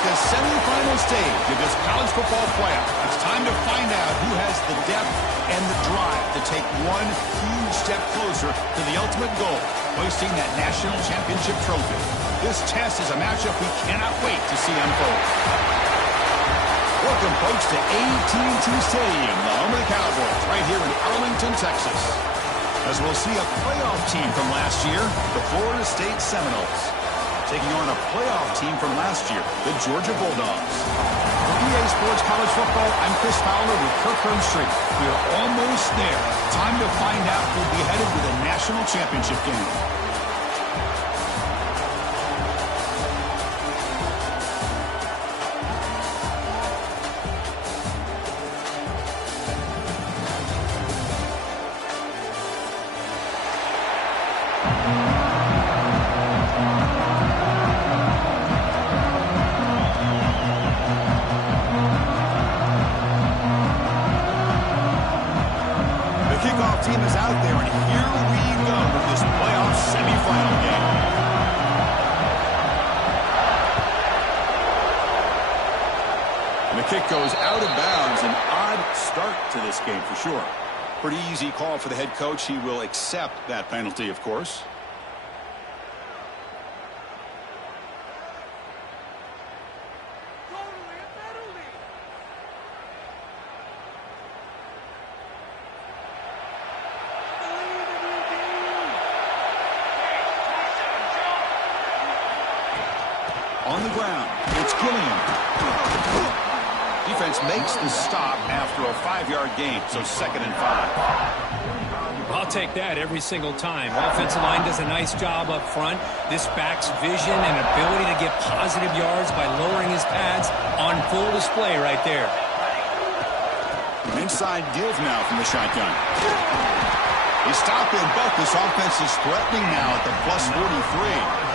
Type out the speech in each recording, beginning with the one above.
It's the semifinal stage of this college football playoff. It's time to find out who has the depth and the drive to take one huge step closer to the ultimate goal, hoisting that national championship trophy. This test is a matchup we cannot wait to see unfold. Welcome, folks, to AT&T Stadium, the home of the Cowboys, right here in Arlington, Texas. As we'll see a playoff team from last year, the Florida State Seminoles, taking on a playoff team from last year, the Georgia Bulldogs. For EA Sports College Football, I'm Chris Fowler with Kirk Herbstreit. We are almost there. Time to find out who'll be headed to the national championship game. Team is out there, and here we go with this playoff semifinal game. And the kick goes out of bounds. An odd start to this game for sure. Pretty easy call for the head coach. He will accept that penalty, of course. On the ground, it's Gilliam. Defense makes the stop after a 5-yard gain, so 2nd and 5. I'll take that every single time. Offensive line does a nice job up front. This back's vision and ability to get positive yards by lowering his pads on full display right there. Inside give now from the shotgun. They stop in, but this offense is threatening now at the plus 43.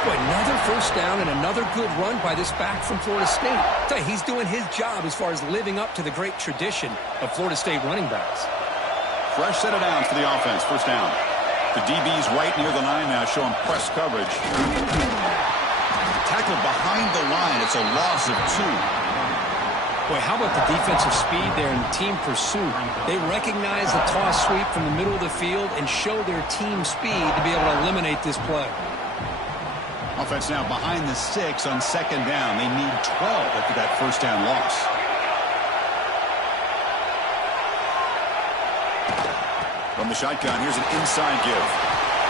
Boy, another first down and another good run by this back from Florida State. I tell you, he's doing his job as far as living up to the great tradition of Florida State running backs. Fresh set of downs for the offense. First down. The DB's right near the line now, showing press coverage. Tackled behind the line. It's a loss of 2. Boy, how about the defensive speed there in team pursuit? They recognize the toss sweep from the middle of the field and show their team speed to be able to eliminate this play. Offense now behind the 6 on 2nd down. They need 12 after that first down loss. From the shotgun, here's an inside give.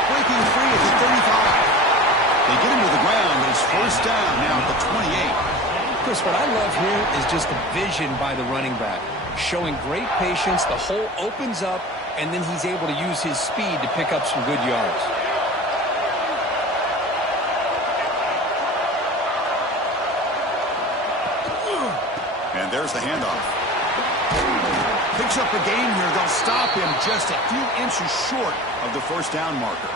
Breaking free at the 35. They get him to the ground, but it's first down now at the 28. Chris, what I love here is just the vision by the running back. Showing great patience, the hole opens up, and then he's able to use his speed to pick up some good yards. And there's the handoff. Picks up a gain here. They'll stop him just a few inches short of the first down marker.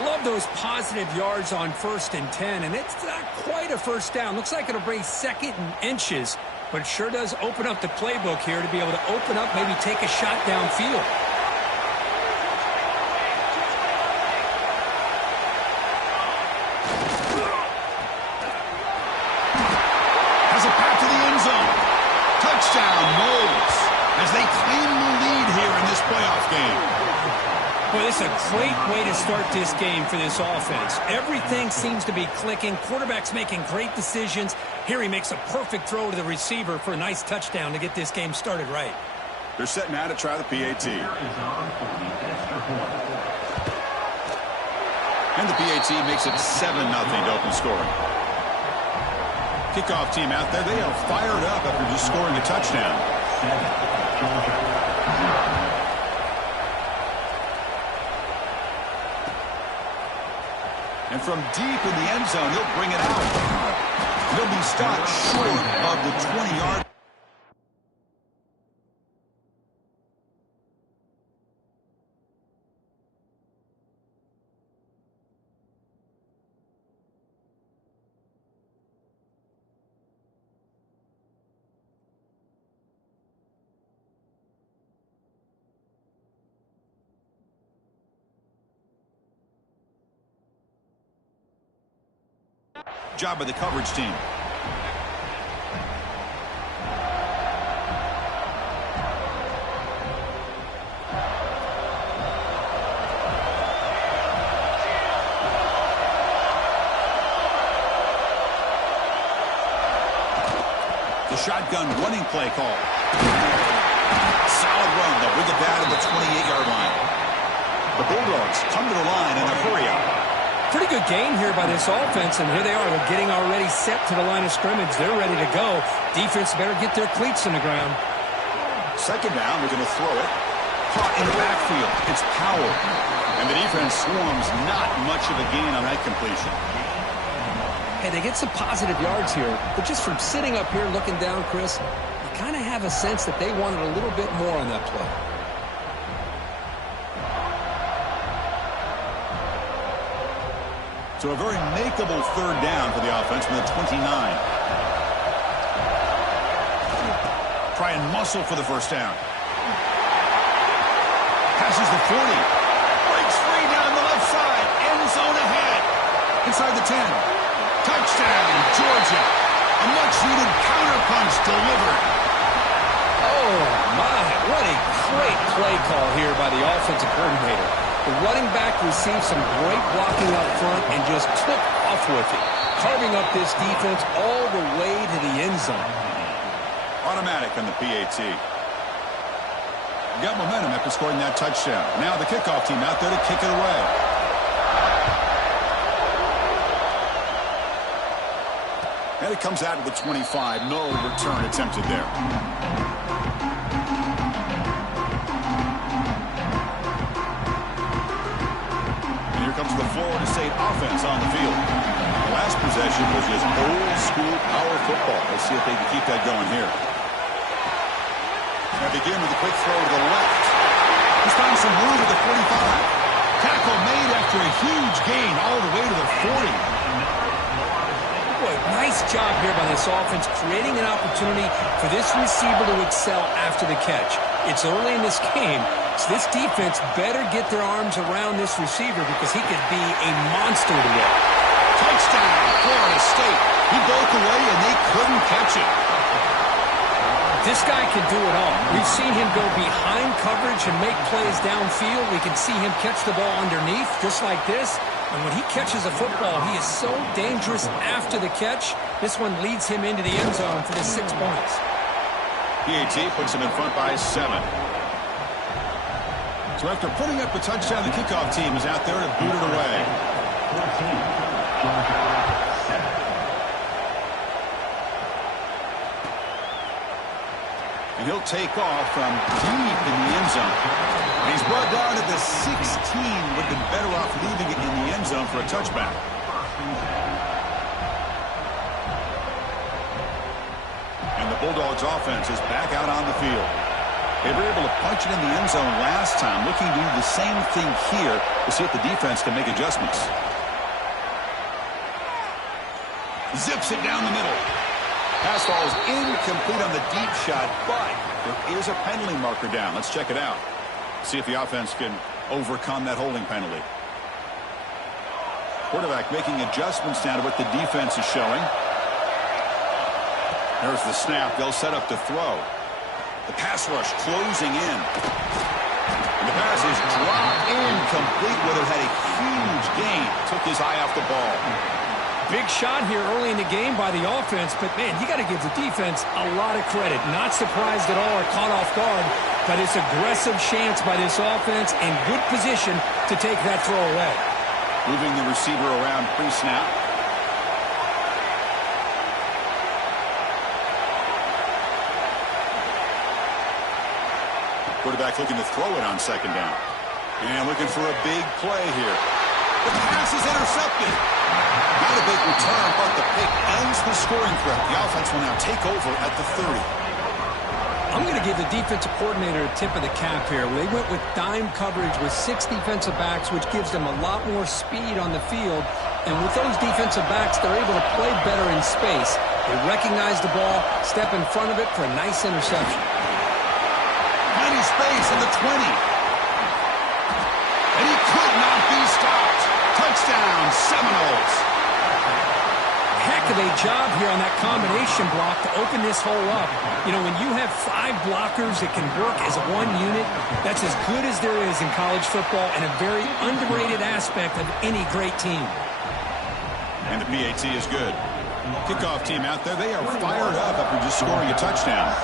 Love those positive yards on 1st and 10, and it's not quite a first down. Looks like it'll bring 2nd and inches, but it sure does open up the playbook here to be able to open up, maybe take a shot downfield. Touchdown, Noles, as they claim the lead here in this playoff game. Well, this is a great way to start this game for this offense. Everything seems to be clicking. Quarterback's making great decisions. Here he makes a perfect throw to the receiver for a nice touchdown to get this game started right. They're set now to try the PAT. And the PAT makes it 7-0 to open scoring. Kickoff team out there, they are fired up after just scoring a touchdown. And from deep in the end zone, he'll bring it out. He'll be stopped short of the 20-yard. Job of the coverage team. The shotgun running play call. Solid run. They'll bring it back to the 28-yard line. The Bulldogs come to the line in a hurry-up. Pretty good game here by this offense, and here they are. They're getting already set to the line of scrimmage. They're ready to go. Defense better get their cleats in the ground. Second down, they're going to throw it. Caught in the backfield. It's Powell. And the defense swarms. Not much of a gain on that completion. Hey, they get some positive yards here, but just from sitting up here looking down, Chris, you kind of have a sense that they wanted a little bit more on that play. So a very makeable third down for the offense from the 29. Try and muscle for the first down. Passes the 40. Breaks free down the left side. End zone ahead. Inside the 10. Touchdown, Georgia. A much-needed counterpunch delivered. Oh, my. What a great play call here by the offensive coordinator. The running back received some great blocking up front and just took off with it, carving up this defense all the way to the end zone. Automatic on the PAT. Got momentum after scoring that touchdown. Now the kickoff team out there to kick it away. And it comes out of the 25. No return attempted there. Comes the Florida State offense on the field. The last possession was just old-school power football. Let's see if they can keep that going here. They begin with a quick throw to the left. He's found some room at the 45. Tackle made after a huge gain all the way to the 40. Boy, nice job here by this offense, creating an opportunity for this receiver to excel after the catch. It's early in this game, so this defense better get their arms around this receiver because he could be a monster today. Touchdown, Florida State. He broke away and they couldn't catch it. This guy can do it all. We've seen him go behind coverage and make plays downfield. We can see him catch the ball underneath just like this. And when he catches a football, he is so dangerous after the catch. This one leads him into the end zone for the 6 points. PAT puts him in front by 7. So after putting up a touchdown, the kickoff team is out there to boot it away. And he'll take off from deep in the end zone. And he's brought down to the 16. Would have been better off leaving it in the end zone for a touchback. And the Bulldogs offense is back out on the field. They were able to punch it in the end zone last time, looking to do the same thing here to see if the defense can make adjustments. Zips it down the middle. Pass ball is incomplete on the deep shot, but there is a penalty marker down. Let's check it out. See if the offense can overcome that holding penalty. Quarterback making adjustments now to what the defense is showing. There's the snap. They'll set up to throw. The pass rush closing in. And the pass is dropped incomplete. Weather had a huge gain. Took his eye off the ball. Big shot here early in the game by the offense, but, man, you got to give the defense a lot of credit. Not surprised at all or caught off guard, but it's aggressive chance by this offense and good position to take that throw away. Moving the receiver around pre-snap. Quarterback looking to throw it on second down. And looking for a big play here. The pass is intercepted. Not a big return, but the pick ends the scoring threat. The offense will now take over at the 30. I'm going to give the defensive coordinator a tip of the cap here. They went with dime coverage with 6 defensive backs, which gives them a lot more speed on the field. And with those defensive backs, they're able to play better in space. They recognize the ball, step in front of it for a nice interception. Plenty space in the 20. And he could not be stopped. Touchdown, Seminoles. heck of a job here on that combination block to open this hole up. You know, when you have 5 blockers that can work as one unit, that's as good as there is in college football and a very underrated aspect of any great team. And the PAT is good. Kickoff team out there, they are fired up after just scoring a touchdown.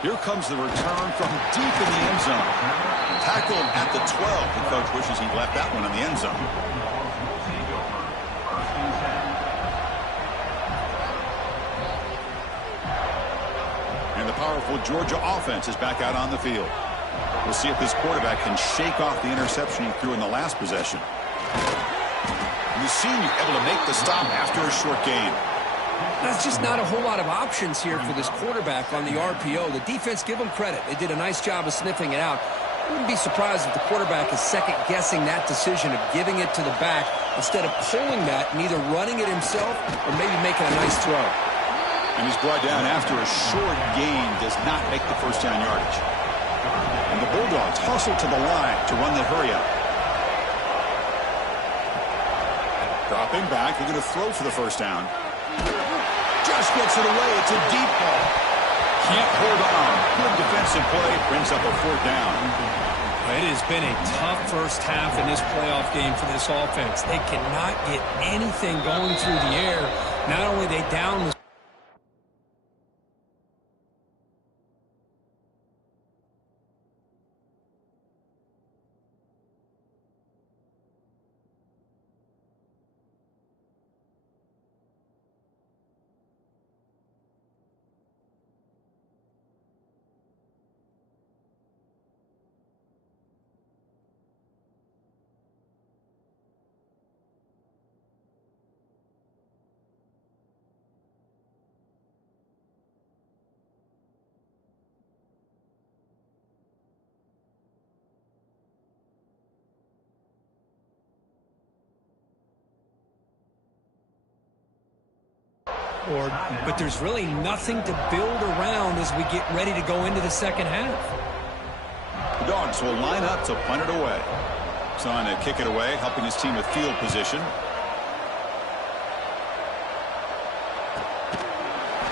Here comes the return from deep in the end zone. Tackled at the 12. The coach wishes he left that one in the end zone. And the powerful Georgia offense is back out on the field. We'll see if this quarterback can shake off the interception he threw in the last possession. The senior able to make the stop after a short gain. That's just not a whole lot of options here for this quarterback on the RPO. The defense, give them credit. They did a nice job of sniffing it out. I wouldn't be surprised if the quarterback is second-guessing that decision of giving it to the back instead of pulling that and either running it himself or maybe making a nice throw. And he's brought down after a short gain, does not make the first down yardage. And the Bulldogs hustle to the line to run the hurry-up. Dropping back, they're going to throw for the first down. Just gets it away. It's a deep ball. Can't hold on. Good defensive play. Brings up a 4th down. It has been a tough first half in this playoff game for this offense. They cannot get anything going through the air. Not only are they down the board, but there's really nothing to build around as we get ready to go into the second half. The Dogs will line up to punt it away. He's on to kick it away, helping his team with field position.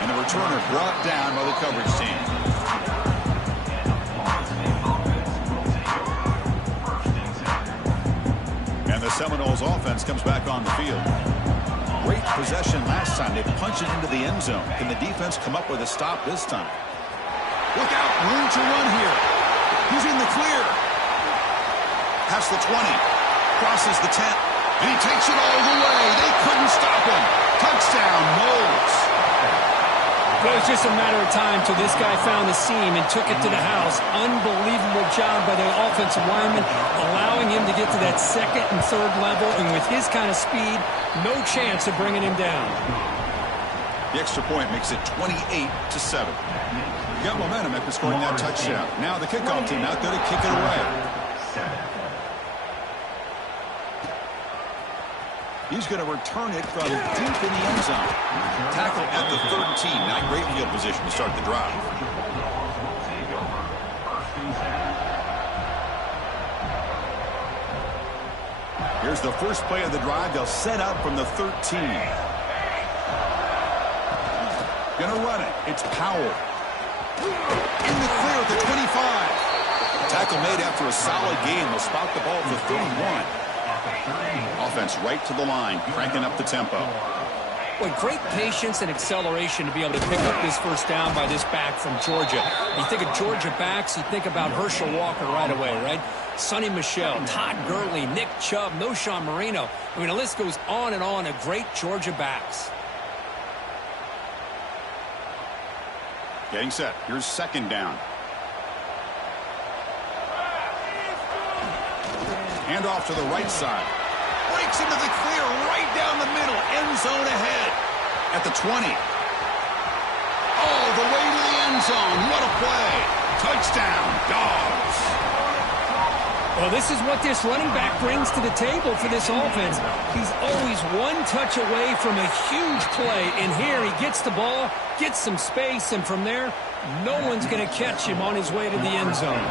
And the returner brought down by the coverage team. And the Seminoles offense comes back on the field. Great possession last time. They punched it into the end zone. Can the defense come up with a stop this time? Look out. Room to run here. He's in the clear. Past the 20. Crosses the 10. And he takes it all the way. They couldn't stop him. Touchdown, Noles. Well, it was just a matter of time till this guy found the seam and took it to the house. Unbelievable job by the offensive lineman, allowing him to get to that 2nd and 3rd level. And with his kind of speed, no chance of bringing him down. The extra point makes it 28-7. You got momentum after scoring that touchdown. Now the kickoff team out there to kick it away. He's going to return it from deep in the end zone. Tackle at the 13. Not great field position to start the drive. Here's the first play of the drive. They'll set up from the 13. Gonna run it. It's Powell. In the clear at the 25. Tackle made after a solid gain. They'll spot the ball for 31. Offense right to the line, cranking up the tempo. Boy, great patience and acceleration to be able to pick up this first down by this back from Georgia. You think of Georgia backs, you think about Herschel Walker right away, right? Sonny Michel, Todd Gurley, Nick Chubb, Noshawn Marino. I mean, the list goes on and on of great Georgia backs. Getting set. Here's 2nd down. Hand off to the right side. Breaks into the clear right down the middle. End zone ahead. At the 20. All the way to the end zone. What a play. Touchdown, Dogs. Well, this is what this running back brings to the table for this offense. He's always one touch away from a huge play. And here he gets the ball, gets some space, and from there, no one's going to catch him on his way to the end zone.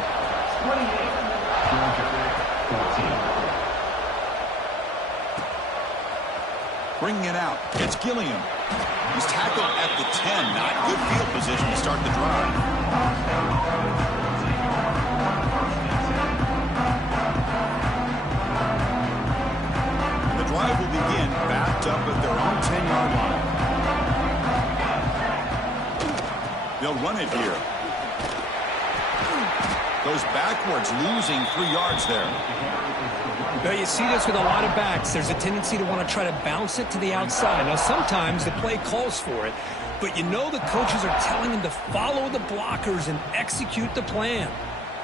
Bringing it out. It's Gilliam. He's tackled at the 10. Not good field position to start the drive. And the drive will begin backed up at their own 10-yard line. They'll run it here. Goes backwards, losing 3 yards there. Now, you see this with a lot of backs. There's a tendency to want to try to bounce it to the outside. Now, sometimes the play calls for it, but you know the coaches are telling them to follow the blockers and execute the plan.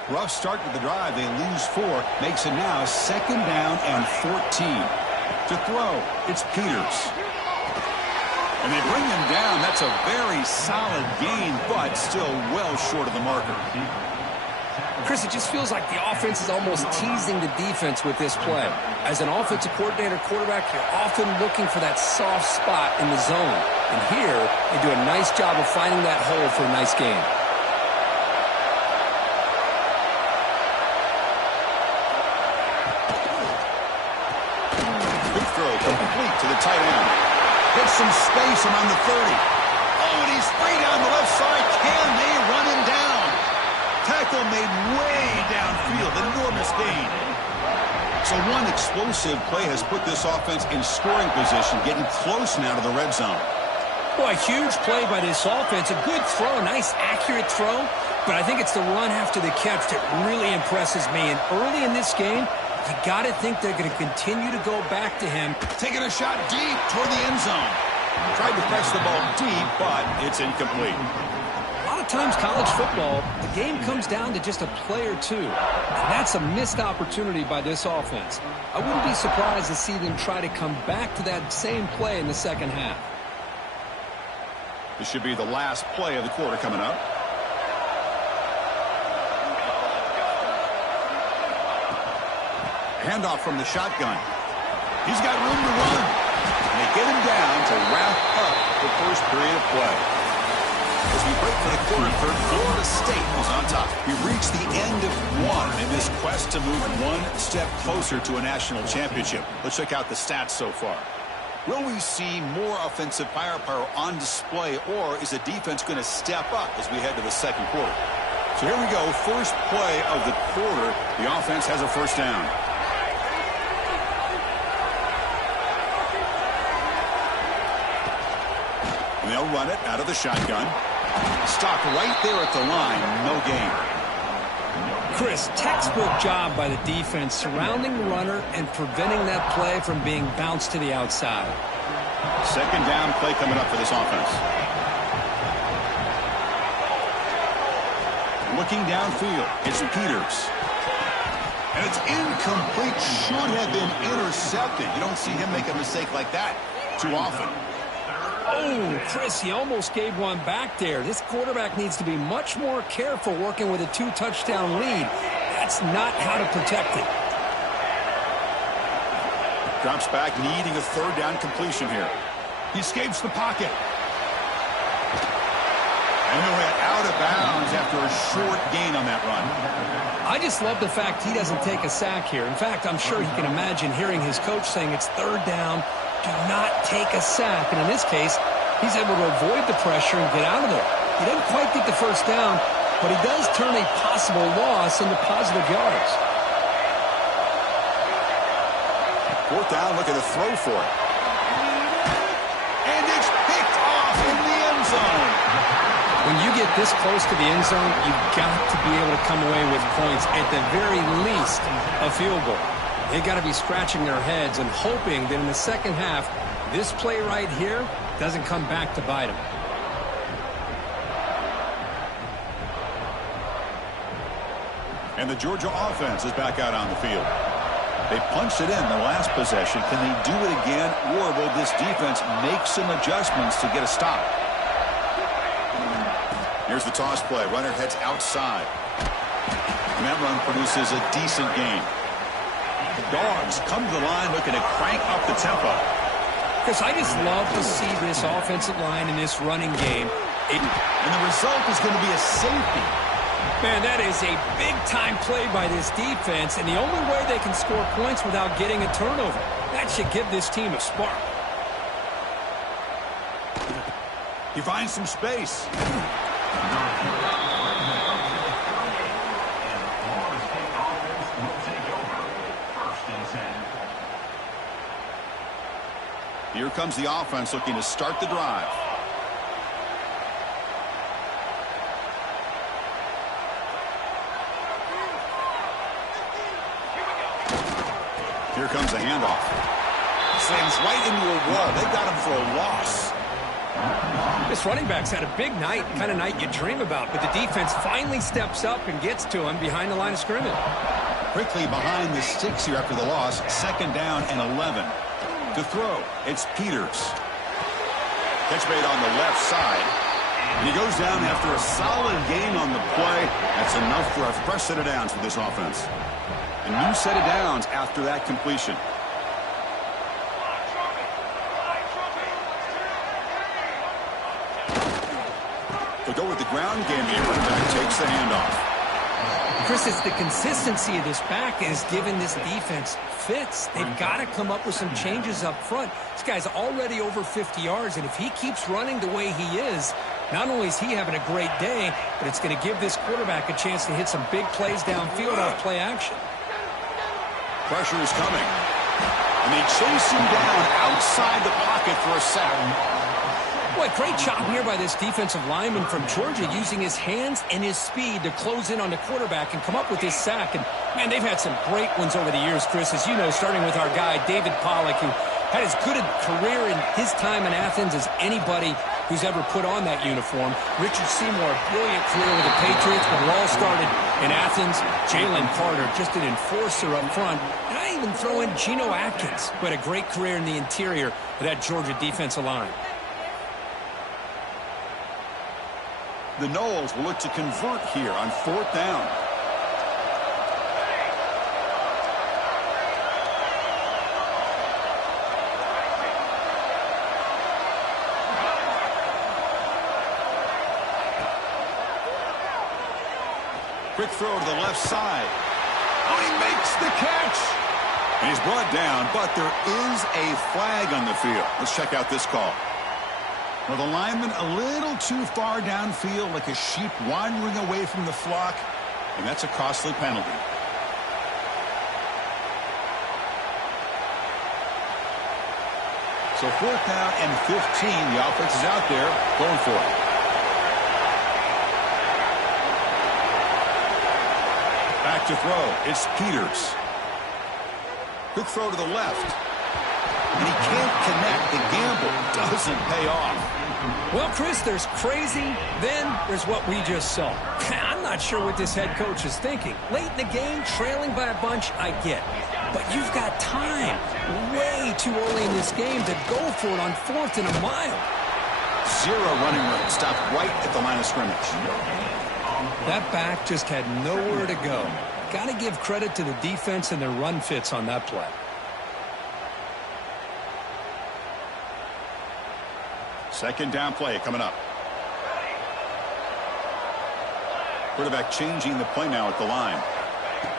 Rough start to the drive. They lose 4. Makes it now 2nd down and 14. To throw, it's Peters. And they bring him down. That's a very solid gain, but still well short of the marker. Chris, it just feels like the offense is almost teasing the defense with this play. As an offensive coordinator, quarterback, you're often looking for that soft spot in the zone. And here, they do a nice job of finding that hole for a nice gain. Good throw, complete to the tight end. Gets some space around the 30. Oh, and he's free down the left side. Can they run him down? Tackle made way downfield. Enormous gain. So one explosive play has put this offense in scoring position, getting close now to the red zone. Boy, a huge play by this offense. A good throw, a nice accurate throw. But I think it's the run after the catch that really impresses me. And early in this game, you got to think they're going to continue to go back to him. Taking a shot deep toward the end zone. Tried to press the ball deep, but it's incomplete. A lot of times college football, the game comes down to just a play or two. And that's a missed opportunity by this offense. I wouldn't be surprised to see them try to come back to that same play in the second half. This should be the last play of the quarter coming up. Handoff from the shotgun. He's got room to run. And they get him down to wrap up the first period of play. As we break for the quarter third, Florida State was on top. We've reached the end of one in this quest to move one step closer to a national championship. Let's check out the stats so far. Will we see more offensive firepower on display, or is the defense going to step up as we head to the second quarter? So here we go, first play of the quarter. The offense has a first down. And they'll run it out of the shotgun. Stopped right there at the line, no gain. Chris, textbook job by the defense surrounding the runner and preventing that play from being bounced to the outside. Second down play coming up for this offense. Looking downfield, it's Peters. And it's incomplete, should have been intercepted. You don't see him make a mistake like that too often. Oh, Chris, he almost gave one back there. This quarterback needs to be much more careful working with a 2-touchdown lead. That's not how to protect it. Drops back, needing a third down completion here. He escapes the pocket. And he'll hit out of bounds after a short gain on that run. I just love the fact he doesn't take a sack here. In fact, I'm sure he can imagine hearing his coach saying it's third down. Do not take a sack. And in this case, he's able to avoid the pressure and get out of there. He doesn't quite get the first down, but he does turn a possible loss into positive yards. Fourth down, look at the throw for it. And it's picked off in the end zone. When you get this close to the end zone, you've got to be able to come away with points, at the very least, a field goal. They got to be scratching their heads and hoping that in the second half, this play right here doesn't come back to bite them. And the Georgia offense is back out on the field. They punched it in the last possession. Can they do it again, or will this defense make some adjustments to get a stop? Here's the toss play. Runner heads outside. And that run produces a decent gain. The Dogs come to the line looking to crank up the tempo. Chris, I just love to see this offensive line in this running game. And the result is going to be a safety. Man, that is a big-time play by this defense, and the only way they can score points without getting a turnover. That should give this team a spark. He finds some space. Here comes the offense looking to start the drive. Here comes the handoff. Slams right into a wall. They got him for a loss. This running back's had a big night, kind of night you dream about, but the defense finally steps up and gets to him behind the line of scrimmage. Quickly behind the sticks here after the loss. 2nd down and 11. To throw, it's Peters. Catch made on the left side. And he goes down after a solid gain on the play. That's enough for a fresh set of downs for this offense. A new set of downs after that completion. They'll go with the ground game here. Running back takes the handoff. Chris, it's the consistency of this back is giving this defense fits. They've got to come up with some changes up front. This guy's already over 50 yards, and if he keeps running the way he is, not only is he having a great day, but it's going to give this quarterback a chance to hit some big plays downfield off play action. Pressure is coming. And they chase him down outside the pocket for a sack. Boy, great job here by this defensive lineman from Georgia using his hands and his speed to close in on the quarterback and come up with this sack. And, man, they've had some great ones over the years, Chris, as you know, starting with our guy, David Pollack, who had as good a career in his time in Athens as anybody who's ever put on that uniform. Richard Seymour, brilliant career with the Patriots, but it all started in Athens. Jalen Carter, just an enforcer up front. And I even throw in Geno Atkins, who had a great career in the interior of that Georgia defensive line. The Noles will look to convert here on 4th down. Quick throw to the left side. Oh, he makes the catch. And he's brought down, but there is a flag on the field. Let's check out this call. Well, the lineman a little too far downfield, like a sheep wandering away from the flock, and that's a costly penalty. So 4th down and 15. The offense is out there going for it. Back to throw. It's Peters. Quick throw to the left. And he can't connect. The gamble doesn't pay off. Well, Chris, there's crazy, then there's what we just saw. I'm not sure what this head coach is thinking. Late in the game, trailing by a bunch, I get. But you've got time, way too early in this game, to go for it on 4th and a mile. 0 running room, stopped right at the line of scrimmage. That back just had nowhere to go. Got to give credit to the defense and their run fits on that play. 2nd down play coming up. Quarterback changing the play now at the line.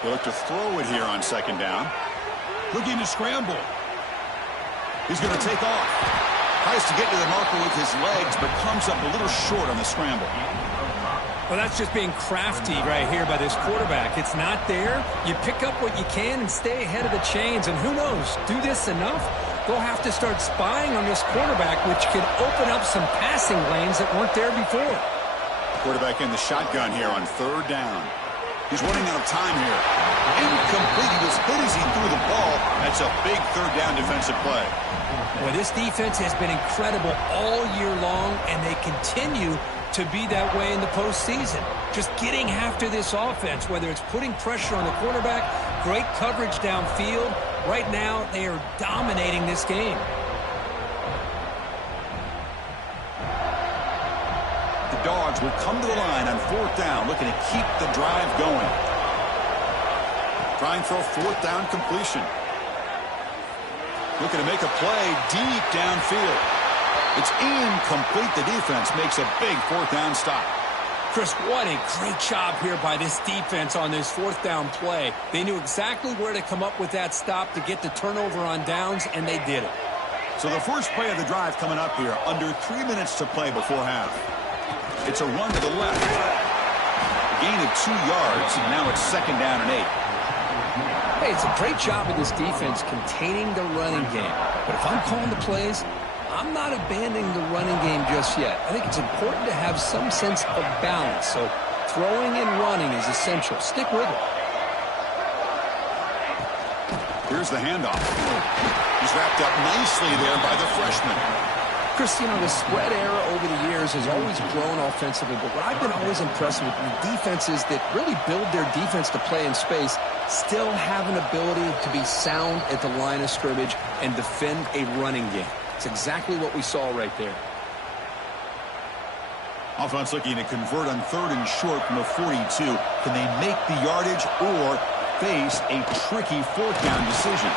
He'll look to throw it here on 2nd down. Looking to scramble. He's going to take off. Tries to get to the marker with his legs, but comes up a little short on the scramble. Well, that's just being crafty right here by this quarterback. It's not there. You pick up what you can and stay ahead of the chains. And who knows, do this enough, they'll have to start spying on this quarterback, which could open up some passing lanes that weren't there before. Quarterback in the shotgun here on 3rd down. He's running out of time here. Incomplete. He was hit as he threw the ball. That's a big 3rd down defensive play. Well, this defense has been incredible all year long, and they continue to be that way in the postseason. Just getting after this offense, whether it's putting pressure on the quarterback, great coverage downfield. Right now, they are dominating this game. The Dogs will come to the line on 4th down, looking to keep the drive going. Trying for a 4th down completion. Looking to make a play deep downfield. It's incomplete. The defense makes a big 4th down stop. Chris, what a great job here by this defense on this 4th down play. They knew exactly where to come up with that stop to get the turnover on downs, and they did it. So the first play of the drive coming up here, under 3 minutes to play before half. It's a run to the left. A gain of 2 yards, and now it's 2nd down and 8. Hey, it's a great job of this defense containing the running game. But if I'm calling the plays, I'm not abandoning the running game just yet. I think it's important to have some sense of balance. So throwing and running is essential. Stick with it. Here's the handoff. He's wrapped up nicely there by the freshman. Chris, you know, the spread era over the years has always grown offensively, but what I've been always impressed with the defenses that really build their defense to play in space still have an ability to be sound at the line of scrimmage and defend a running game. It's exactly what we saw right there. Offense looking to convert on 3rd and short from the 42. Can they make the yardage or face a tricky 4th down decision?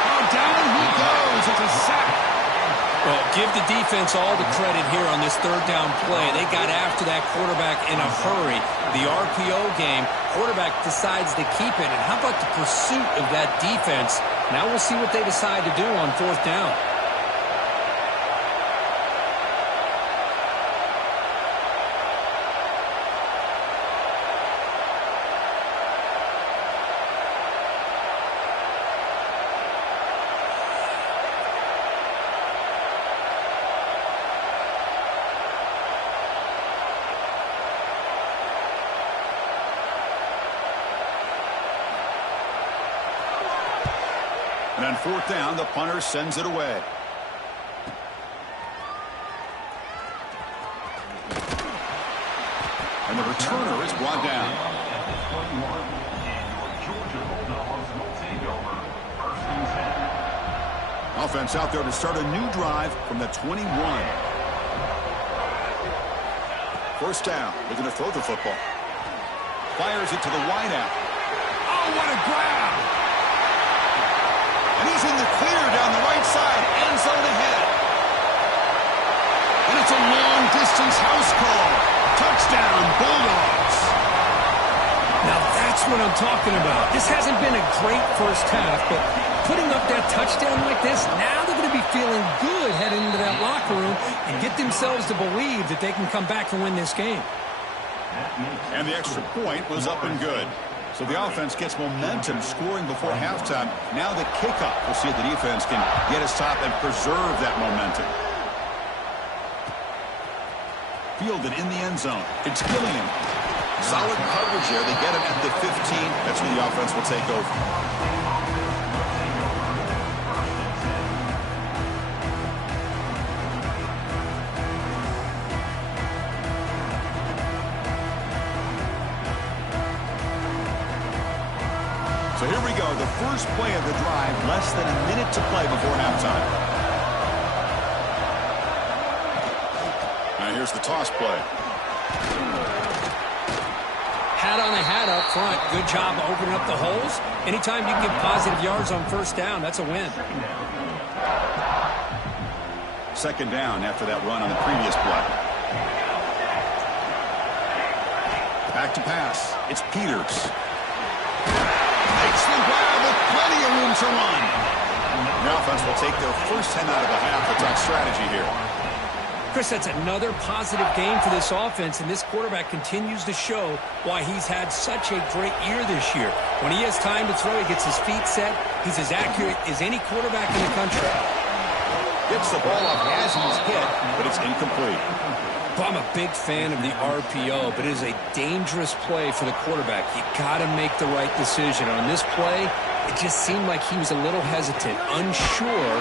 Oh, down he goes. It's a sack. Well, give the defense all the credit here on this 3rd down play. They got after that quarterback in a hurry. The RPO game, quarterback decides to keep it. And how about the pursuit of that defense? Now we'll see what they decide to do on 4th down. And on 4th down, the punter sends it away. And the returner is brought down. Offense out there to start a new drive from the 21. 1st down, looking to throw the football. Fires it to the wideout. Oh, what a grab! And he's in the clear down the right side, end zone ahead. And it's a long-distance house call. Touchdown, Bulldogs. Now that's what I'm talking about. This hasn't been a great first half, but putting up that touchdown like this, now they're going to be feeling good heading into that locker room and get themselves to believe that they can come back and win this game. And the extra point was up and good. So the offense gets momentum scoring before halftime. Now the kickoff. We'll see if the defense can get a stop and preserve that momentum. Fielded in the end zone. It's Gilliam. Solid coverage there. They get him at the 15. That's where the offense will take over. So here we go, the first play of the drive, less than a minute to play before halftime. Now here's the toss play. Hat on a hat up front. Good job of opening up the holes. Anytime you can get positive yards on 1st down, that's a win. 2nd down after that run on the previous play. Back to pass. It's Peters. Makes the grab with plenty of room to run. The offense will take their first 10 out of the half. That's our strategy here. Chris, that's another positive game for this offense, and this quarterback continues to show why he's had such a great year this year. When he has time to throw, he gets his feet set. He's as accurate as any quarterback in the country. Gets the ball up as he's hit, but it's incomplete. I'm a big fan of the RPO, but it is a dangerous play for the quarterback. You got to make the right decision. On this play, it just seemed like he was a little hesitant, unsure.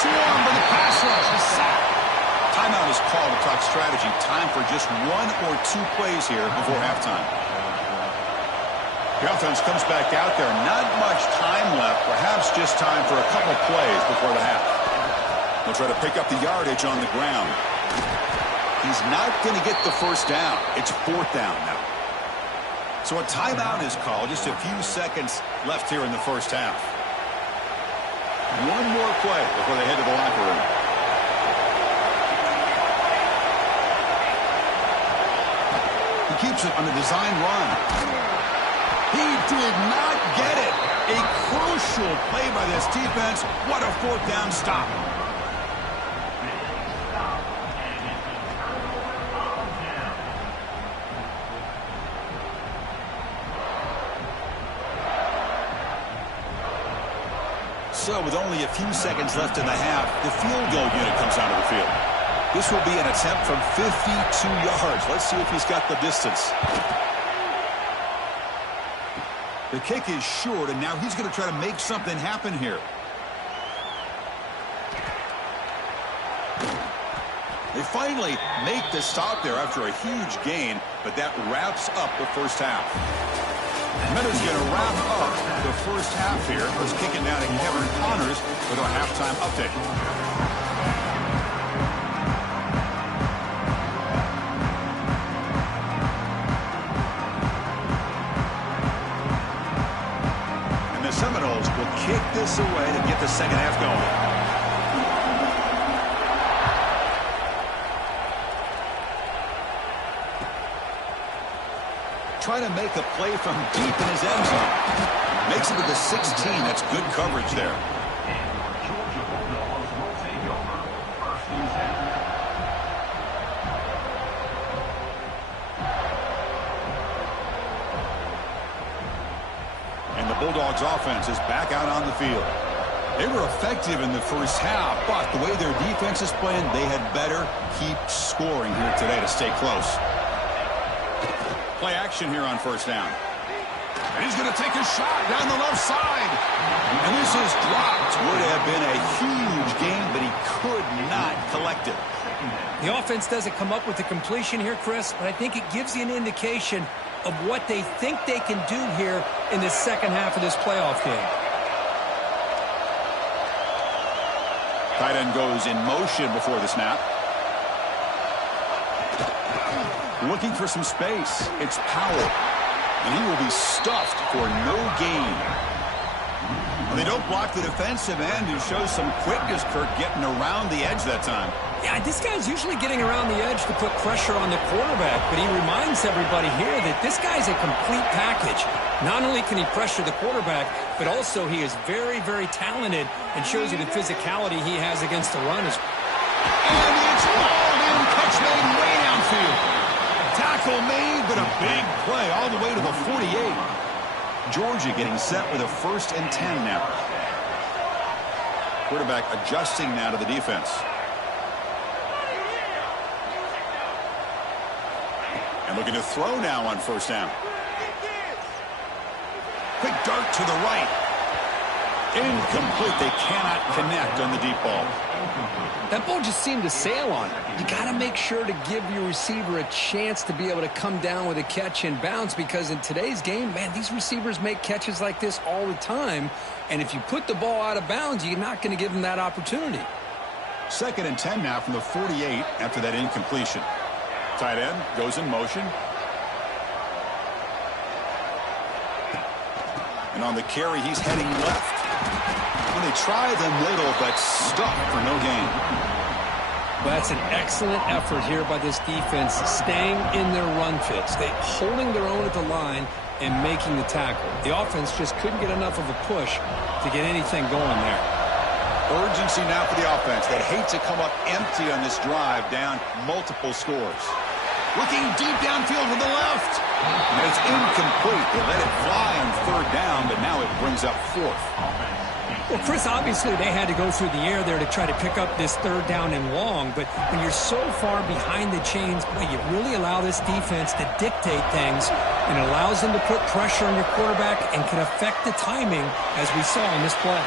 Swarm for the pass rush, a sack. Timeout is called to talk strategy. Time for just 1 or 2 plays here before halftime. The offense comes back out there. Not much time left. Perhaps just time for a couple plays before the half. They'll try to pick up the yardage on the ground. He's not going to get the first down. It's 4th down now. So a timeout is called. Just a few seconds left here in the first half. 1 more play before they head to the locker room. He keeps it on the design run. He did not get it. A crucial play by this defense. What a fourth down stop. So with only a few seconds left in the half, the field goal unit comes out of the field. This will be an attempt from 52 yards. Let's see if he's got the distance. The kick is short, and now he's going to try to make something happen here. They finally make the stop there after a huge gain, but that wraps up the first half. Meadows going to wrap up the first half here. Let's kick it down to Kevin Connors with our halftime update. And the Seminoles will kick this away to get the second half going. Trying to make a play from deep in his end zone. Makes it to the 16. That's good coverage there. And the Bulldogs offense is back out on the field. They were effective in the first half, but the way their defense is playing, they had better keep scoring here today to stay close. Play action here on first down. And he's going to take a shot down the left side. And this is dropped. Would have been a huge gain, but he could not collect it. The offense doesn't come up with the completion here, Chris, but I think it gives you an indication of what they think they can do here in the second half of this playoff game. Tight end goes in motion before the snap. Looking for some space. It's Powell. And he will be stuffed for no gain. Well, they don't block the defensive end, who shows some quickness, Kirk, getting around the edge that time. Yeah, this guy's usually getting around the edge to put pressure on the quarterback, but he reminds everybody here that this guy's a complete package. Not only can he pressure the quarterback, but also he is very, very talented and shows you the physicality he has against the run. And it's hauled in, catch made way downfield. Tackle made, but a big play all the way to the 48. Georgia getting set with a 1st and 10 now. Quarterback adjusting now to the defense. And looking to throw now on first down. Quick dart to the right. Incomplete. They cannot connect on the deep ball. That ball just seemed to sail on it. You got to make sure to give your receiver a chance to be able to come down with a catch and bounce, because in today's game, man, these receivers make catches like this all the time. And if you put the ball out of bounds, you're not going to give them that opportunity. 2nd and 10 now from the 48 after that incompletion. Tight end goes in motion. And on the carry, he's heading left. And they try the middle, but stuck for no gain. Well, that's an excellent effort here by this defense, staying in their run fits. They holding their own at the line and making the tackle. The offense just couldn't get enough of a push to get anything going there. Urgency now for the offense. They hate to come up empty on this drive, down multiple scores. Looking deep downfield to the left. And it's incomplete. They let it fly on 3rd down, but now it brings up 4th. Well, Chris, obviously they had to go through the air there to try to pick up this 3rd down and long, but when you're so far behind the chains, boy, you really allow this defense to dictate things, and it allows them to put pressure on your quarterback and can affect the timing, as we saw in this play.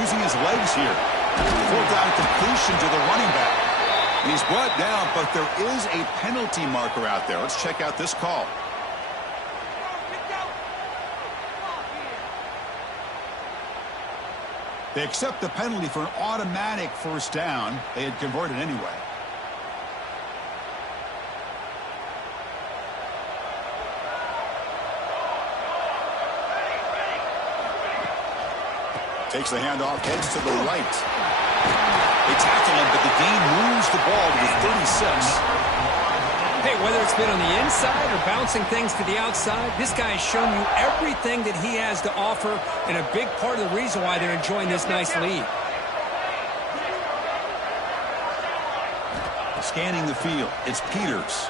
Using his legs here. 4th down completion to the running back. And he's brought down, but there is a penalty marker out there. Let's check out this call. They accept the penalty for an automatic 1st down. They had converted anyway. Takes the handoff, heads to the right. They tackle him, but the gain moves the ball to the 36. Hey, whether it's been on the inside or bouncing things to the outside, this guy has shown you everything that he has to offer, and a big part of the reason why they're enjoying this nice lead. Scanning the field, it's Peters.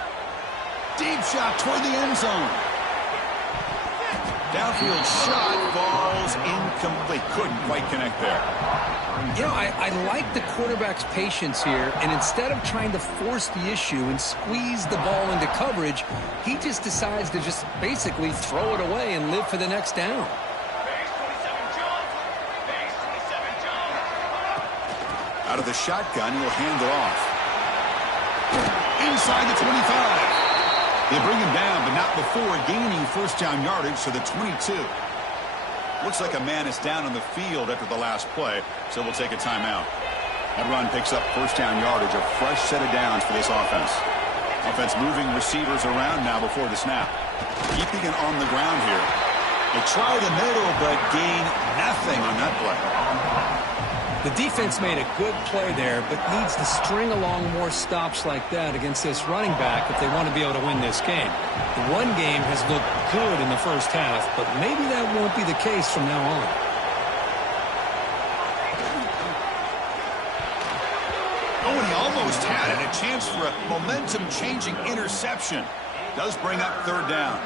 Deep shot toward the end zone. Downfield shot falls incomplete. Couldn't quite connect there. You know, I like the quarterback's patience here, and instead of trying to force the issue and squeeze the ball into coverage, he just decides to just basically throw it away and live for the next down. Out of the shotgun, he'll hand it off. Inside the 25. They bring him down, but not before gaining first down yardage to the 22. Looks like a man is down on the field after the last play, so we'll take a timeout. That run picks up first down yardage, a fresh set of downs for this offense. Offense moving receivers around now before the snap. Keeping it on the ground here. They try the middle, but gain nothing on that play. The defense made a good play there, but needs to string along more stops like that against this running back if they want to be able to win this game. The run game has looked good in the first half, but maybe that won't be the case from now on. Oh, and he almost had it. A chance for a momentum-changing interception. Does bring up third down.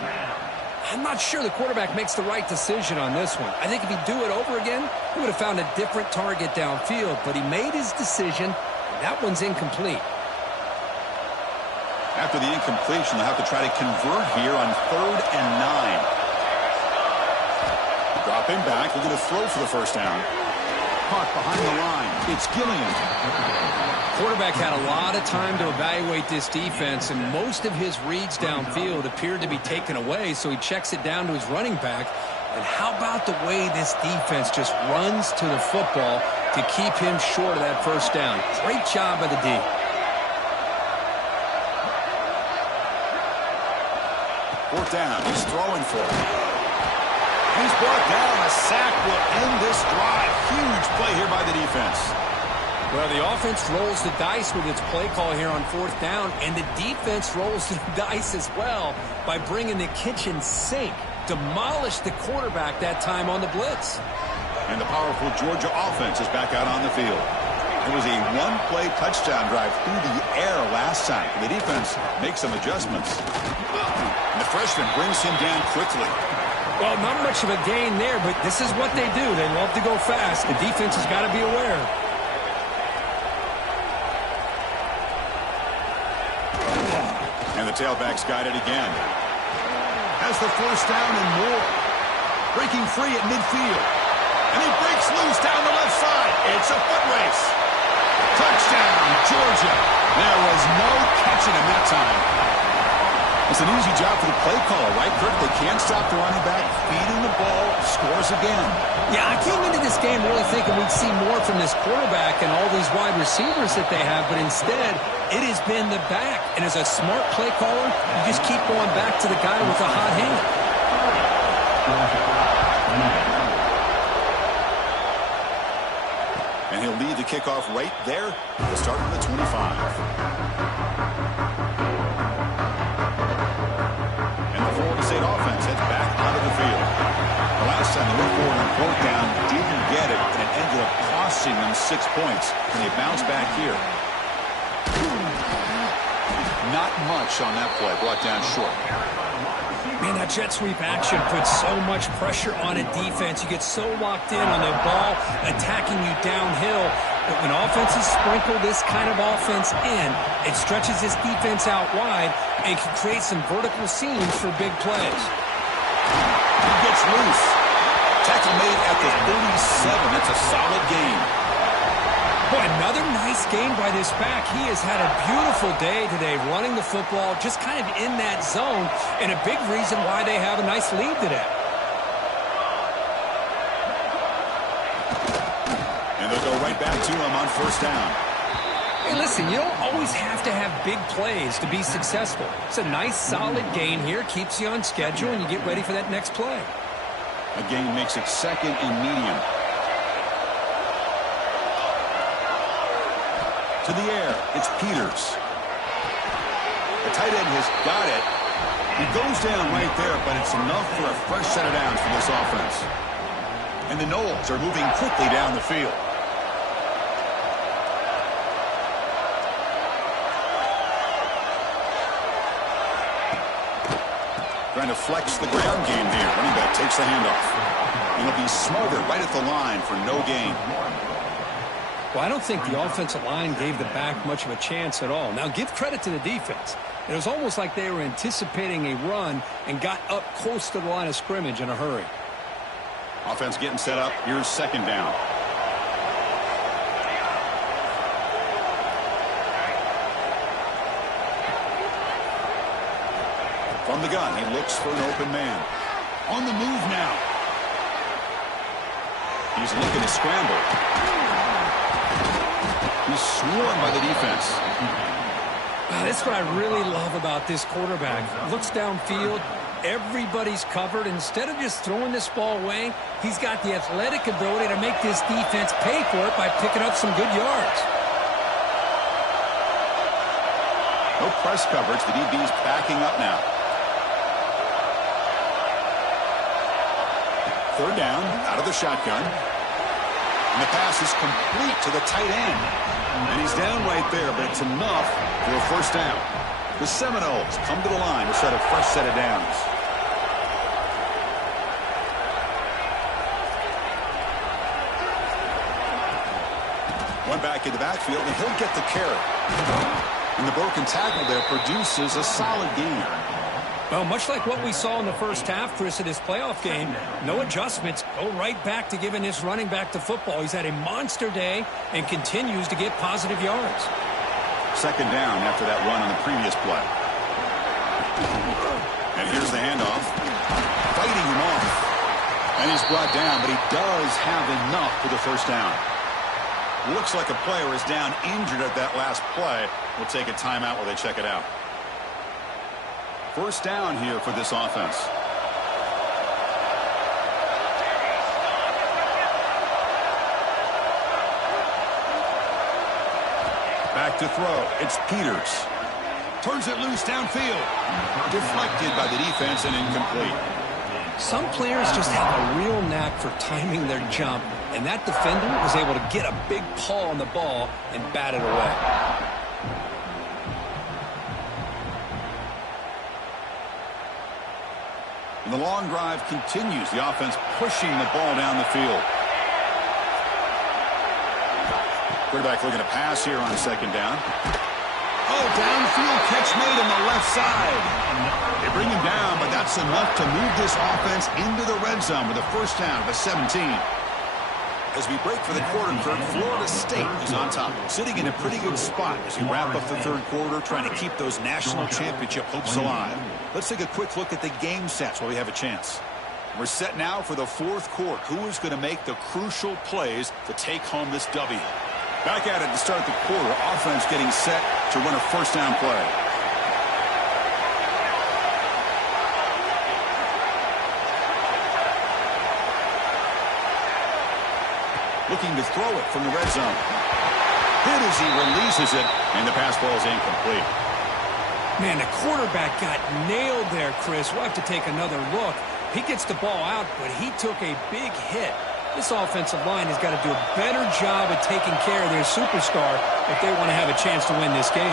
I'm not sure the quarterback makes the right decision on this one. I think if he'd do it over again, he would have found a different target downfield, but he made his decision. That one's incomplete. After the incompletion, they'll have to try to convert here on 3rd and 9. Drop him back. We're going to throw for the first down. Caught behind the line. It's Gilliam. Quarterback had a lot of time to evaluate this defense, and most of his reads downfield appeared to be taken away, so he checks it down to his running back. And how about the way this defense just runs to the football to keep him short of that first down? Great job by the D. Fourth down. He's throwing for it. He's brought down. A sack will end this drive. Huge play here by the defense. Well, the offense rolls the dice with its play call here on fourth down, and the defense rolls the dice as well by bringing the kitchen sink. Demolished the quarterback that time on the blitz. And the powerful Georgia offense is back out on the field. It was a one-play touchdown drive through the air last time. The defense makes some adjustments. And the freshman brings him down quickly. Well, not much of a gain there, but this is what they do. They love to go fast. The defense has got to be aware. And the tailback's got it again. Has the first down and more. Breaking free at midfield. And he breaks loose down the left side. It's a foot race. Touchdown, Georgia. There was no catching him that time. It's an easy job for the play caller, right, Kirk? They can't stop the running back, feeding the ball, scores again. Yeah, I came into this game really thinking we'd see more from this quarterback and all these wide receivers that they have, but instead, it has been the back. And as a smart play caller, you just keep going back to the guy with a hot hand. And he'll lead the kickoff right there at the start of the 25. Florida State offense heads back out of the field. The last time they went forward on fourth down, didn't get it, and it ended up costing them 6 points. And they bounce back here. Not much on that play, brought down short. Man, that jet sweep action puts so much pressure on a defense. You get so locked in on the ball attacking you downhill. But when offenses sprinkle this kind of offense in, it stretches this defense out wide and can create some vertical seams for big plays. He gets loose. Tackle made at the 37. That's a solid gain. Boy, another nice game by this back. He has had a beautiful day today running the football, just kind of in that zone, and a big reason why they have a nice lead today. And they'll go right back to him on first down. Hey, listen, you don't always have to have big plays to be successful. It's a nice, solid gain here, keeps you on schedule, and you get ready for that next play. A gain makes it second and medium. To the air, it's Peters. A tight end has got it. He goes down right there, but it's enough for a fresh set of downs for this offense. And the Noles are moving quickly down the field. Trying to flex the ground game here. Running back takes the handoff. And he'll be smothered right at the line for no gain. Well, I don't think the offensive line gave the back much of a chance at all. Now, give credit to the defense. It was almost like they were anticipating a run and got up close to the line of scrimmage in a hurry. Offense getting set up. Here's second down. From the gun, he looks for an open man. On the move now. He's looking to scramble. He's swarmed by the defense. That's what I really love about this quarterback. Looks downfield. Everybody's covered. Instead of just throwing this ball away, he's got the athletic ability to make this defense pay for it by picking up some good yards. No press coverage. The DB's backing up now. Third down, out of the shotgun. And the pass is complete to the tight end. And he's down right there, but it's enough for a first down. The Seminoles come to the line to set a fresh set of downs. One back in the backfield, and he'll get the carry. And the broken tackle there produces a solid gain. Well, much like what we saw in the first half, Chris, of this playoff game, no adjustments. Go right back to giving this running back the football. He's had a monster day and continues to get positive yards. Second down after that run on the previous play. And here's the handoff. Fighting him off. And he's brought down, but he does have enough for the first down. Looks like a player is down injured at that last play. We'll take a timeout while they check it out. First down here for this offense. Back to throw. It's Peters. Turns it loose downfield. Deflected by the defense and incomplete. Some players just have a real knack for timing their jump, and that defender was able to get a big paw on the ball and bat it away. And the long drive continues. The offense pushing the ball down the field. Quarterback looking to pass here on second down. Oh, downfield catch made on the left side. They bring him down, but that's enough to move this offense into the red zone with a first down of a 17. As we break for the quarter, Kirk, Florida State is on top, sitting in a pretty good spot as we wrap up the third quarter, trying to keep those national championship hopes alive. Let's take a quick look at the game sets while we have a chance. We're set now for the fourth quarter. Who is going to make the crucial plays to take home this W? Back at it to start the quarter. Offense getting set to run a first down play. Looking to throw it from the red zone. Hit as he releases it, and the pass ball is incomplete. Man, the quarterback got nailed there, Chris. We'll have to take another look. He gets the ball out, but he took a big hit. This offensive line has got to do a better job at taking care of their superstar if they want to have a chance to win this game.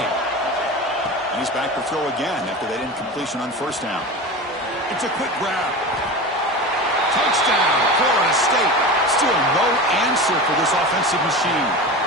And he's back to throw again after that incompletion on first down. It's a quick grab. Touchdown, Florida State. Still no answer for this offensive machine.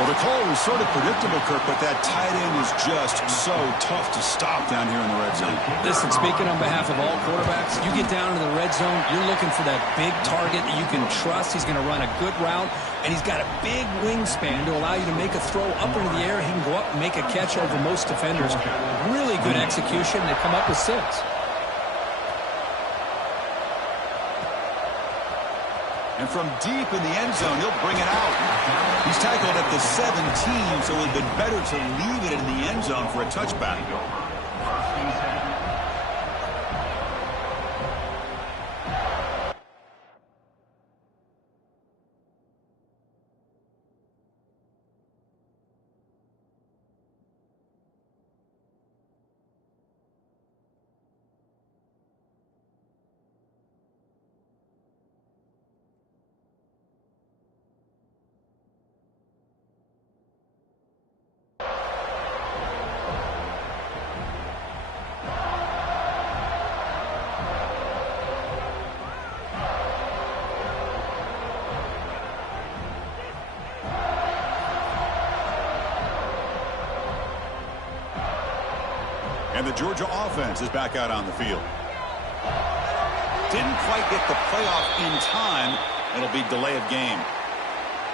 Well, the call was sort of predictable, Kirk, but that tight end is just so tough to stop down here in the red zone. Listen, speaking on behalf of all quarterbacks, you get down to the red zone, you're looking for that big target that you can trust. He's going to run a good route, and he's got a big wingspan to allow you to make a throw up into the air. He can go up and make a catch over most defenders. Really good execution. They come up with 6. And from deep in the end zone, he'll bring it out. He's tackled at the 17, so it would have been better to leave it in the end zone for a touchback. the Georgia offense is back out on the field. Didn't quite get the playoff in time. It'll be delay of game.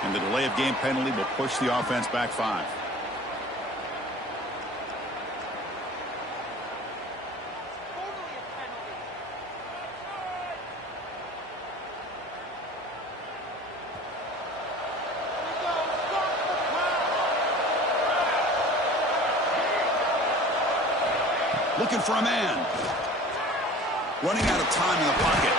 And the delay of game penalty will push the offense back 5. Looking for a man. Running out of time in the pocket.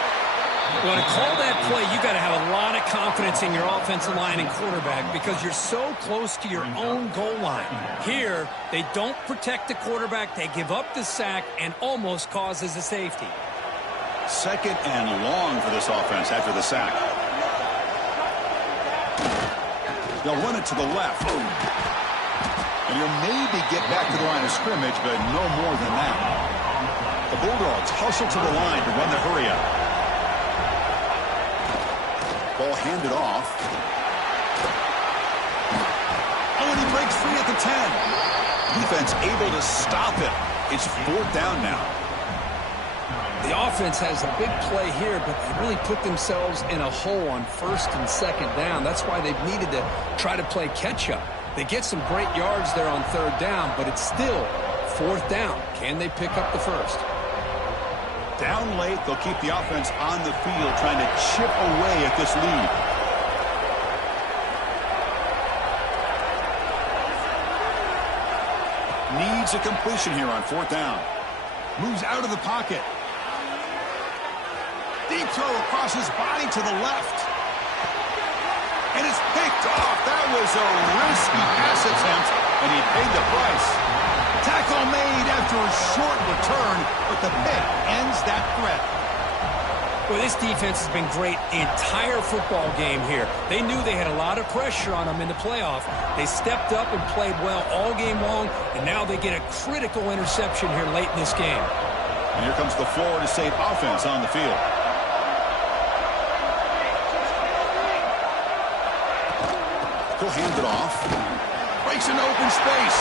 Well, to call that play, you got to have a lot of confidence in your offensive line and quarterback because you're so close to your own goal line. Here, they don't protect the quarterback. They give up the sack and almost causes a safety. 2nd and long for this offense after the sack. They'll run it to the left. And he'll maybe get back to the line of scrimmage, but no more than that. The Bulldogs hustle to the line to run the hurry up. Ball handed off. Oh, and he breaks free at the 10. Defense able to stop it. It's 4th down now. The offense has a big play here, but they really put themselves in a hole on 1st and 2nd down. That's why they've needed to try to play catch-up. They get some great yards there on 3rd down, but it's still 4th down. Can they pick up the 1st? Down late, they'll keep the offense on the field trying to chip away at this lead. Needs a completion here on 4th down. Moves out of the pocket. Deep throw across his body to the left. And it's picked off. That was a risky pass attempt, and he paid the price. Tackle made after a short return, but the pick ends that threat. Well, this defense has been great the entire football game here. They knew they had a lot of pressure on them in the playoff. They stepped up and played well all game long, and now they get a critical interception here late in this game. And here comes the Florida State offense on the field. He'll hand it off. Breaks into open space.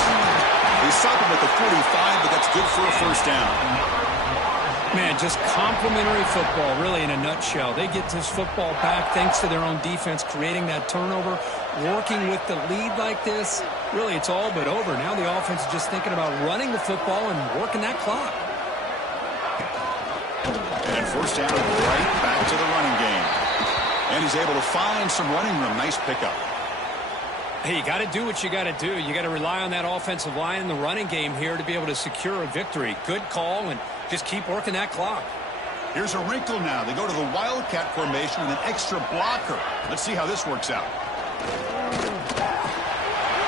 They stop him at the 45, but that's good for a 1st down. Man, just complimentary football, really, in a nutshell. They get this football back thanks to their own defense, creating that turnover, working with the lead like this. Really, it's all but over. Now the offense is just thinking about running the football and working that clock. And 1st down, right back to the running game. And he's able to find some running room. Nice pickup. Hey, you got to do what you got to do. You got to rely on that offensive line in the running game here to be able to secure a victory. Good call, and just keep working that clock. Here's a wrinkle now. They go to the Wildcat formation with an extra blocker. Let's see how this works out.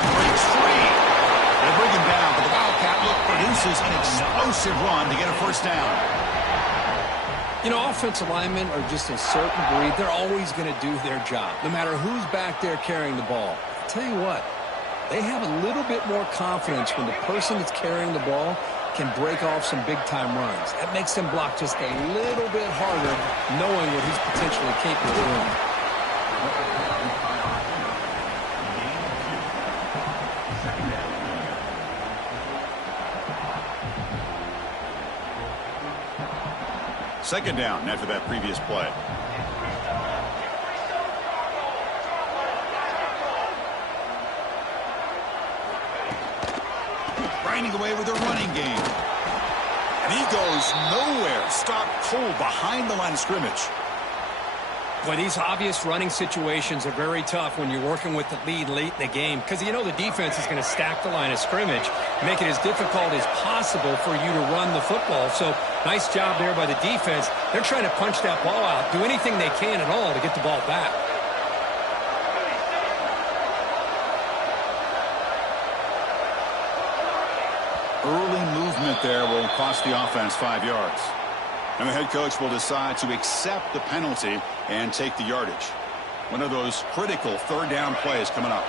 Breaks free. They bring him down, but the Wildcat look produces an explosive run to get a 1st down. You know, offensive linemen are just a certain breed. They're always going to do their job, no matter who's back there carrying the ball. Tell you what, they have a little bit more confidence when the person that's carrying the ball can break off some big-time runs. That makes them block just a little bit harder, knowing what he's potentially capable of doing. Second down after that previous play. Grinding away with a running game. And he goes nowhere. Stopped cold behind the line of scrimmage. Boy, these obvious running situations are very tough when you're working with the lead late in the game because you know the defense is going to stack the line of scrimmage, make it as difficult as possible for you to run the football. So nice job there by the defense. They're trying to punch that ball out, do anything they can at all to get the ball back. Early movement there will cost the offense 5 yards. And the head coach will decide to accept the penalty and take the yardage. One of those critical 3rd down plays coming up.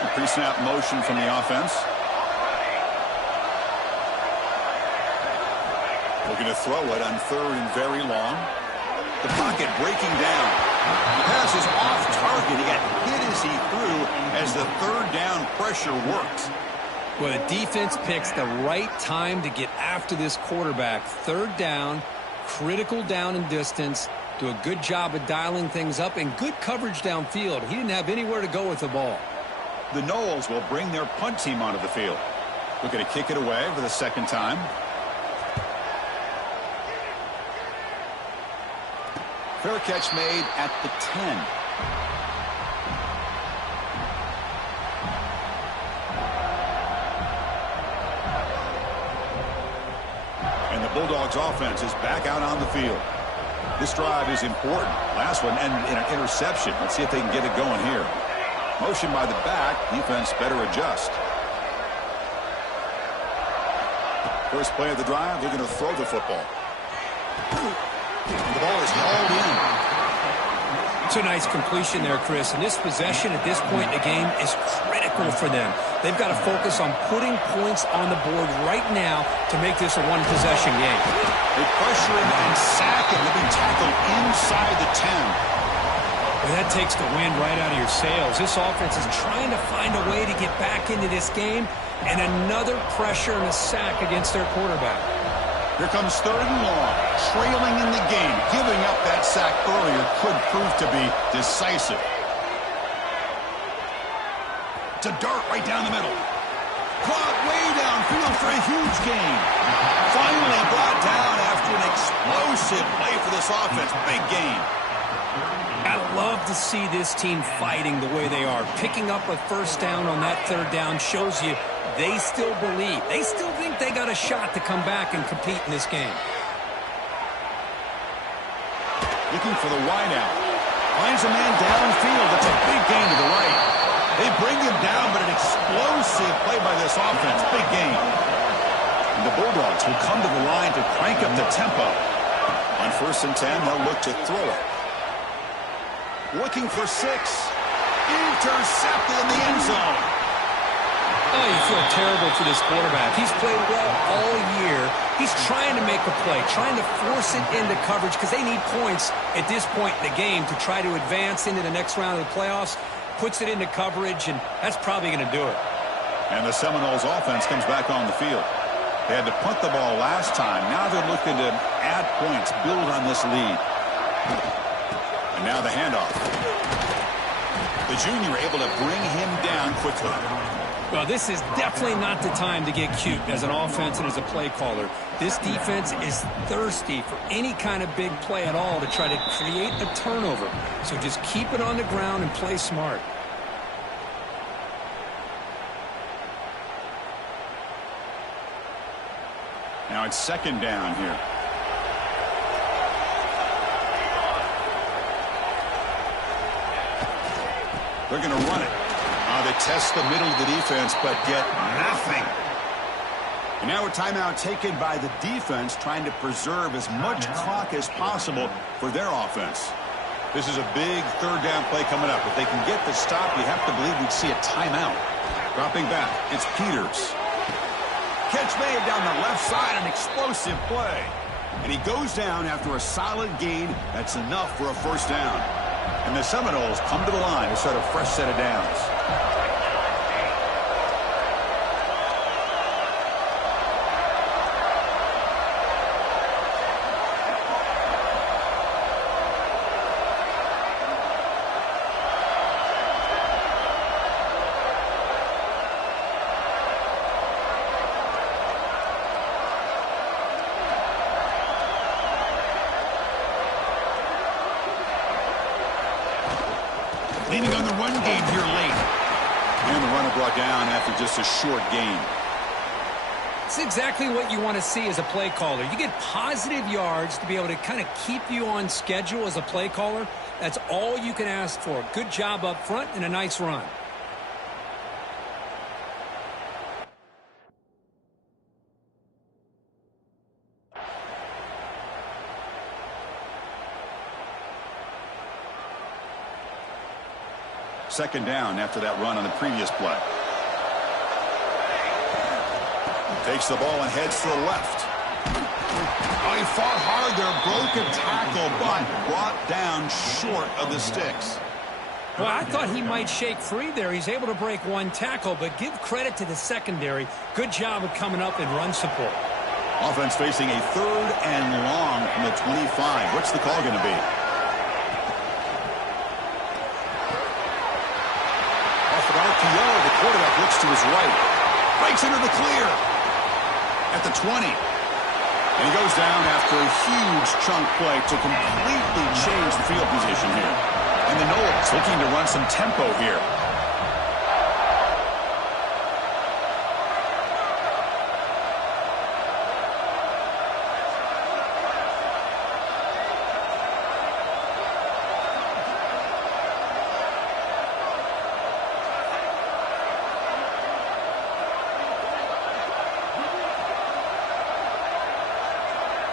A pre-snap motion from the offense. Looking to throw it on 3rd and very long. The pocket breaking down. The pass is off target. He got hit as he threw as the third down pressure worked. Well, the defense picks the right time to get after this quarterback. Third down, critical down and distance. Do a good job of dialing things up and good coverage downfield. He didn't have anywhere to go with the ball. The Noles will bring their punt team onto the field. Looking to kick it away for the second time. Fair catch made at the 10. And the Bulldogs offense is back out on the field. This drive is important. Last one ended in an interception. Let's see if they can get it going here. Motion by the back. Defense better adjust. First play of the drive, they're going to throw the football. And the ball is hauled in. It's a nice completion there, Chris. And this possession at this point in the game is critical for them. They've got to focus on putting points on the board right now to make this a one-possession game. They pressure him and sack him. They've been tackled inside the 10. Well, that takes the wind right out of your sails. This offense is trying to find a way to get back into this game, and another pressure and a sack against their quarterback. Here comes third and long, trailing in the game. Giving up that sack earlier could prove to be decisive. It's a dart right down the middle. Caught way downfield for a huge gain. Finally brought down after an explosive play for this offense. Big gain. I love to see this team fighting the way they are. Picking up a first down on that third down shows you they still believe. They still think they got a shot to come back and compete in this game. Looking for the wideout. Finds a man downfield. That's a big gain to the right. They bring him down, but an explosive play by this offense. Big gain. And the Bulldogs will come to the line to crank up the tempo. On 1st and 10, they'll look to throw it. Looking for 6. Intercepted in the end zone. Oh, you feel terrible for this quarterback. He's played well all year. He's trying to make a play, trying to force it into coverage because they need points at this point in the game to try to advance into the next round of the playoffs. Puts it into coverage, and that's probably going to do it. And the Seminoles offense comes back on the field. They had to punt the ball last time. Now they're looking to add points, build on this lead. And now the handoff. The junior able to bring him down quickly. Well, this is definitely not the time to get cute as an offense and as a play caller. This defense is thirsty for any kind of big play at all to try to create a turnover. So just keep it on the ground and play smart. Now it's second down here. They're going to run it. They test the middle of the defense, but get nothing. And now a timeout taken by the defense, trying to preserve as much clock as possible for their offense. This is a big third down play coming up. If they can get the stop, you have to believe we'd see a timeout. Dropping back, it's Peters. Catch made down the left side, an explosive play. And he goes down after a solid gain. That's enough for a first down. And the Seminoles come to the line to start a fresh set of downs. Leaning on the run game here late. And the runner brought down after just a short gain. It's exactly what you want to see as a play caller. You get positive yards to be able to kind of keep you on schedule as a play caller. That's all you can ask for. Good job up front and a nice run. Second down after that run on the previous play. Takes the ball and heads to the left. Oh, he fought hard there, broke a tackle, but brought down short of the sticks. Well, I thought he might shake free there. He's able to break one tackle, but give credit to the secondary. Good job of coming up in run support. Offense facing a 3rd and long from the 25. What's the call going to be? Off an RPO, the quarterback looks to his right. Breaks into the clear at the 20. And he goes down after a huge chunk play to completely change the field position here. And the Noles looking to run some tempo here.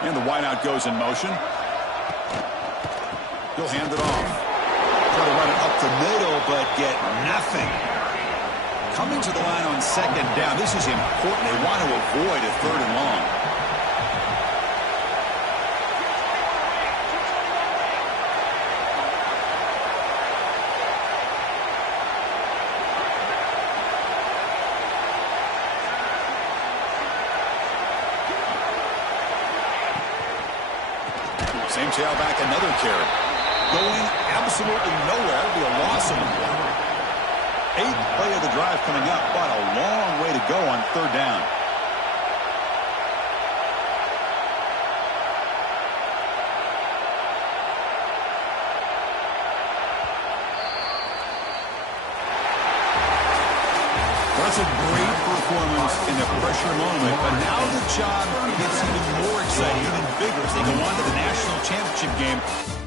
And the wideout goes in motion. He'll hand it off. Try to run it up the middle, but get nothing. Coming to the line on 2nd down. This is important. They want to avoid a 3rd and long. Same tailback, another carry. Going absolutely nowhere. It'll be a loss of the play. 8th play of the drive coming up, but a long way to go on 3rd down. That's a great performance in the pressure moment, but now the job gets even more exciting, even bigger as they go on to the national championship game.